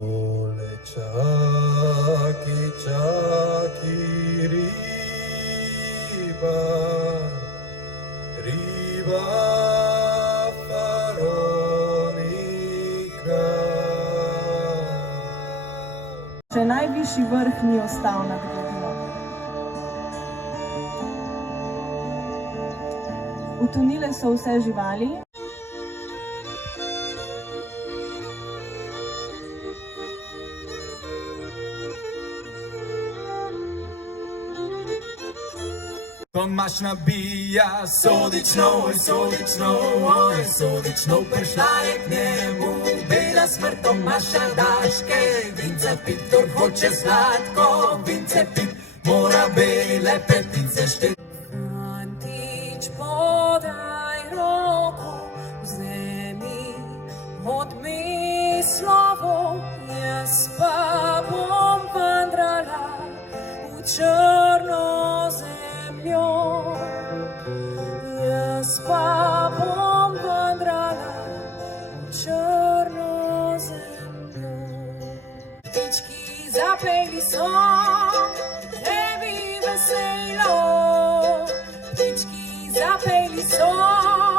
Ole čaki, čaki, riba, riba faronika. Če najvišji vrh ni ostal nad gladino. Utonile so vse živali. Tomaž nabija sodično, oj, sodično, prišla je k njemu. Bila smrt Tomaša daške, vince pit, kdor hoče sladko, vince pit, mora bele petice štet. Fantič, podaj roko, vzemi od me slovo, jaz pa bom vandrala v črno zemljo. Jaz pa bom vandrala v črno zemljo. Ptički zapeli so, tebi veselo. Ptički zapeli so.